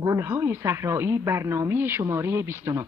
گلهای صحرایی برنامه شماره 29.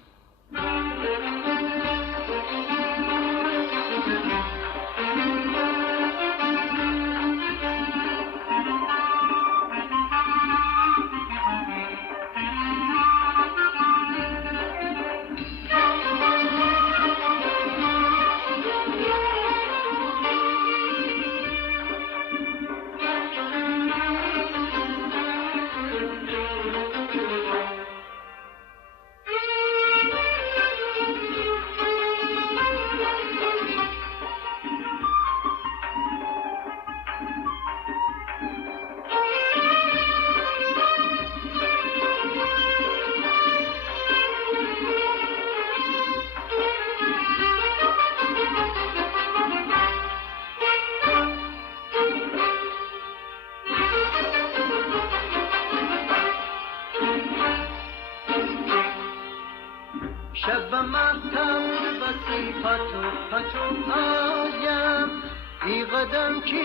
شب مهتم بسی پتو آیم ای قدم کی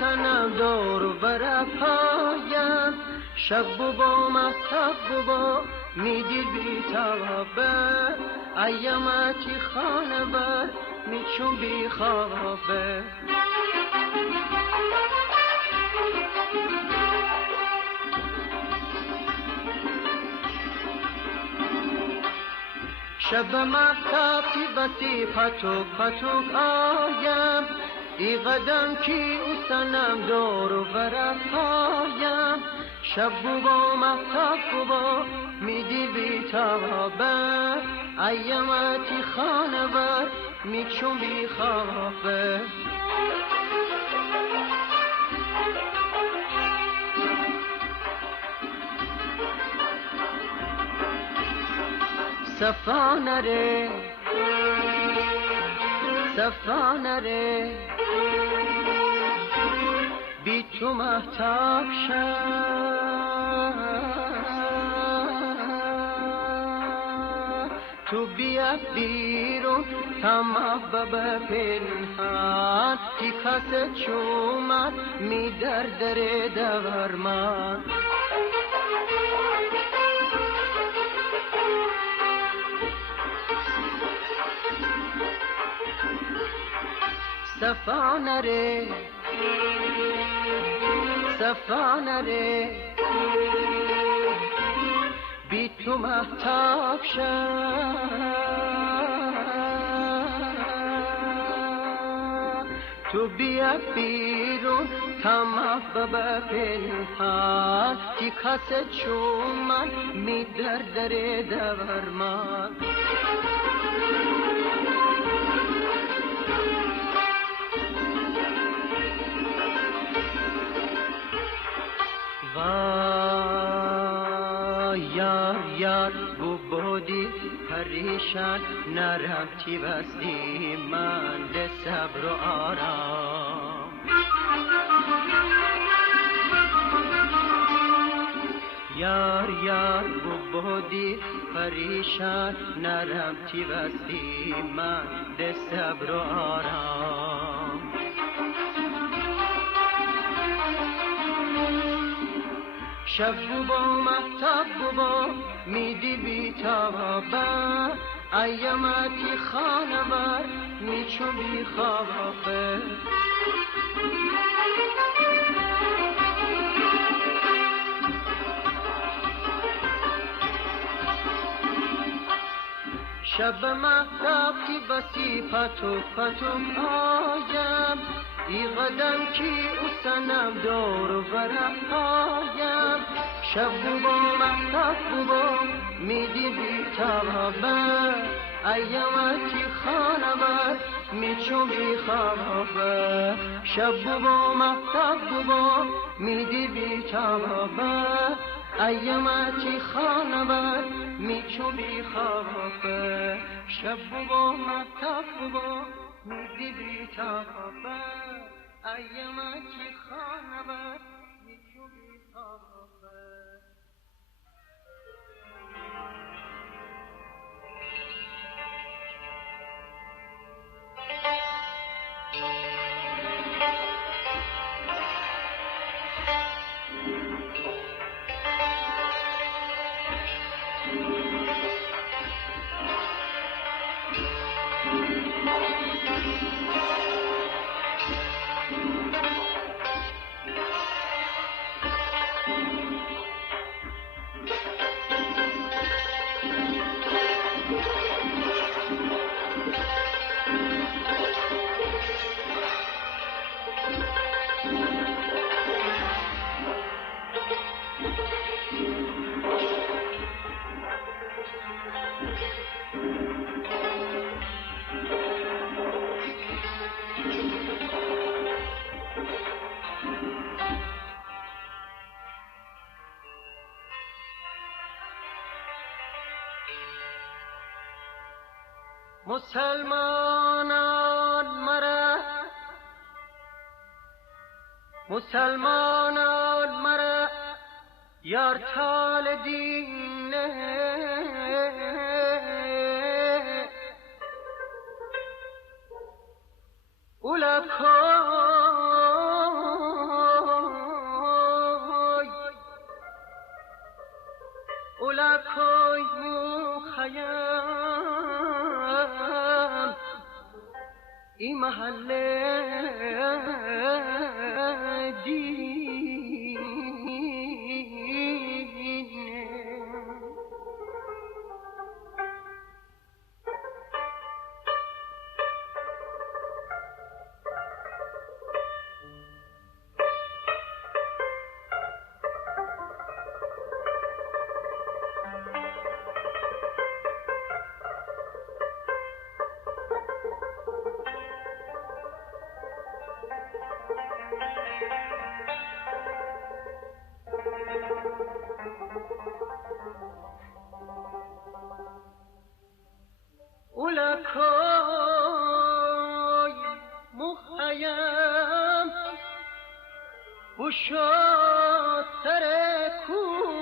سنم دور بر پایم شب با مهتب با میدی بی تابه ایامتی خانه بر میچون بی خوابه شب مهتابی بسی پتوک آیم ای قدم کی سنم دور بر پایم شب با مهتاب با میدی بی تابه ایامتی خانه بر میچون بی خوابه صفا نره بی تو مهتاب شد تو بیا بیرون تمام پنهان کی کس چومد می در درمان صفا نره بی تو مهتاب شد تو بیا بیرون تمام پنهان کی کس چومن می در درمان یار بودی پریشان نرفتی بستی من ده صبر و آرام یار بودی پریشان نرفتی بستی من ده صبر و آرام شب با مهتاب با میدی بی تابه ایامتی خانه بر میچو بی خوابه شب مهتاب کی بسی پتوک آیم ای قدم کی سنم دور بر پایم شب با مهتاب با میدی بی تابه ایامتی خانه بر میچون بی خوابه شب با مهتاب با میدی بی تابه ایامتی خانه بر میچون بی خوابه شب با مهتاب با میدی بی تابه ایامتی خانه بر میچون بی خوابه مسلمانان مرا یار تال دینه اولا کوی مو خیم این محله دینه اولا کوی مخیم بوشو سر کوم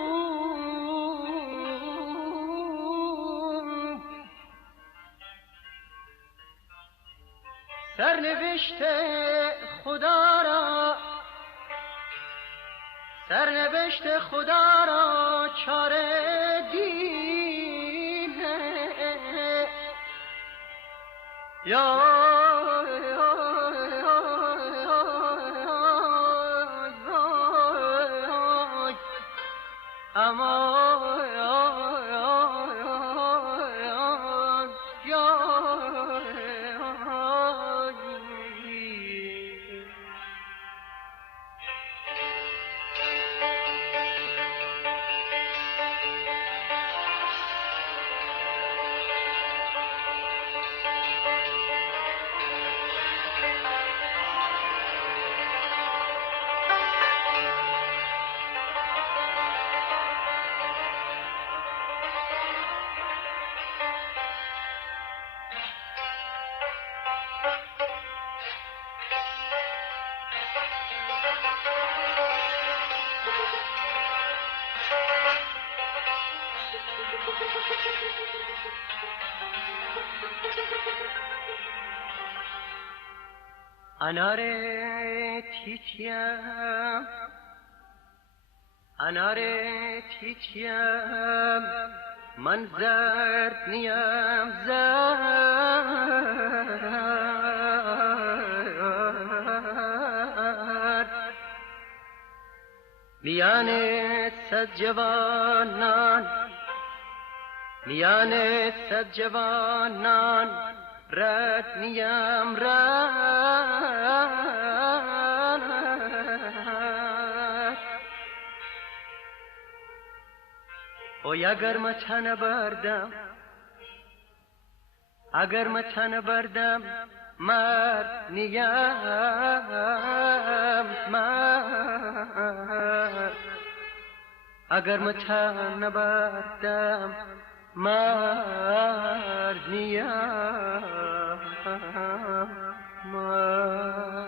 سرنوشت خدا را چاره دینه یا انار تیتیم من زرد نیم زرد میان صد جوانان رد نیم رد اوی اگر من تن بردم مرد نیم مرد اگر من تن بردم مرد نیم مرد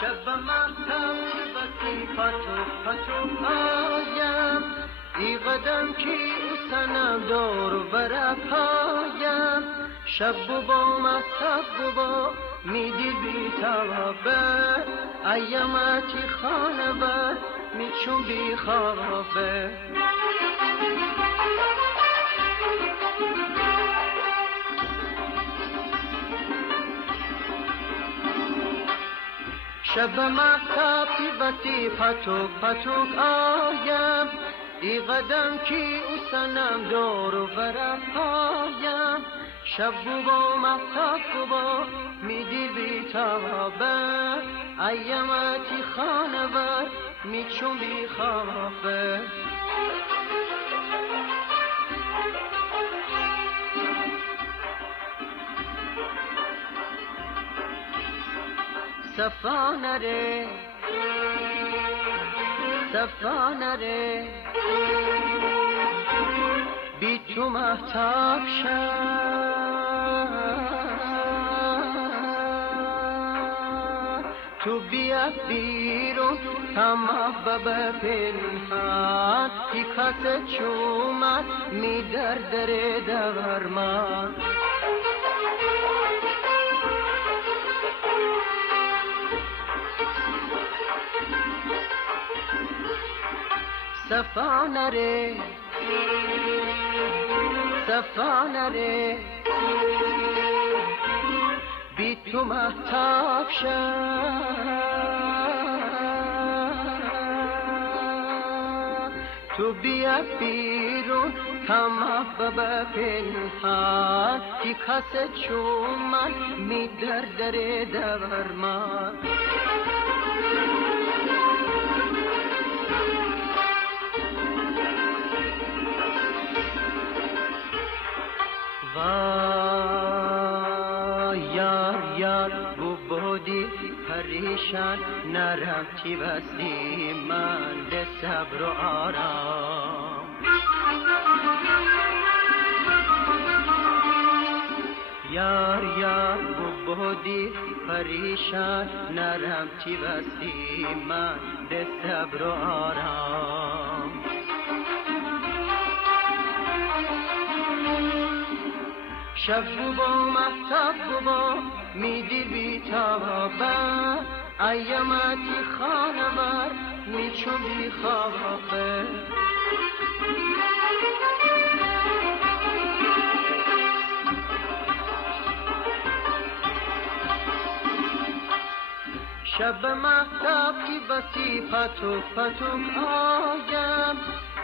شب مهتم که بسی پتو آیم ای قدم که او سنم دور بر پایم شب با مهتب با میدی بی توابه ایامتی خانه بر میچون بی خوابه شب مهتاب که بسی پتوک پتوک آیم ای قدم که او سنم دور و برم پایم شب با مهتاب با میدی بی تابه ایامتی خانه بر میچون بی خوابه صفا نره بی تو مهتاب شد تو بیا بیرون تمام بپنهان کی کس چومد می دردره درمان صفا نره بی تو مهتاب شد تو بیا بیرون تمام بپنهان کی کس چومن می دردره درمان یار بو بودی پریشان نرم چی بستی من به صبر و آرام یار بو بودی پریشان نرم چی بستی من به صبر و آرام شب با مهتاب با میدی بی تابه ایامتی خانه بر میچون بی خوابه شب مهتاب کی بسی پتوک پتوک آیم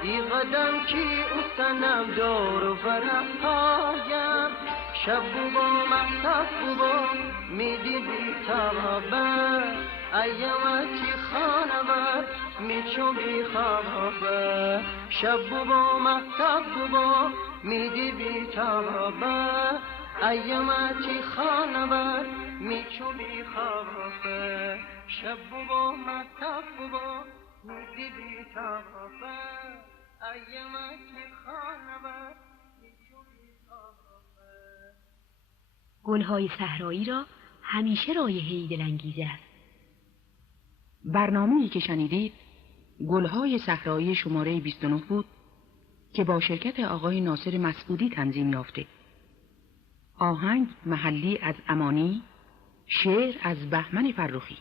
ای قدم کی او سنم دور و برم پایم شب با مهتاب با میدی بی تابه ایامتی خانه بر میچون بی خوابه شب با مهتاب با میدی بی تابه ایامتی خانه بر میچون بی خوابه شب با مهتاب با میدی بی تابه ایامتی خانه بر میچون بی خوابه. گلهای صحرایی را همیشه رایحه‌ای دلانگیز است. برنامه‌ای که شنیدید گلهای صحرایی شماره 29 بود که با شرکت آقای ناصر مسعودی تنظیم یافته. آهنگ محلی از امانی، شعر از بهمن فرخی.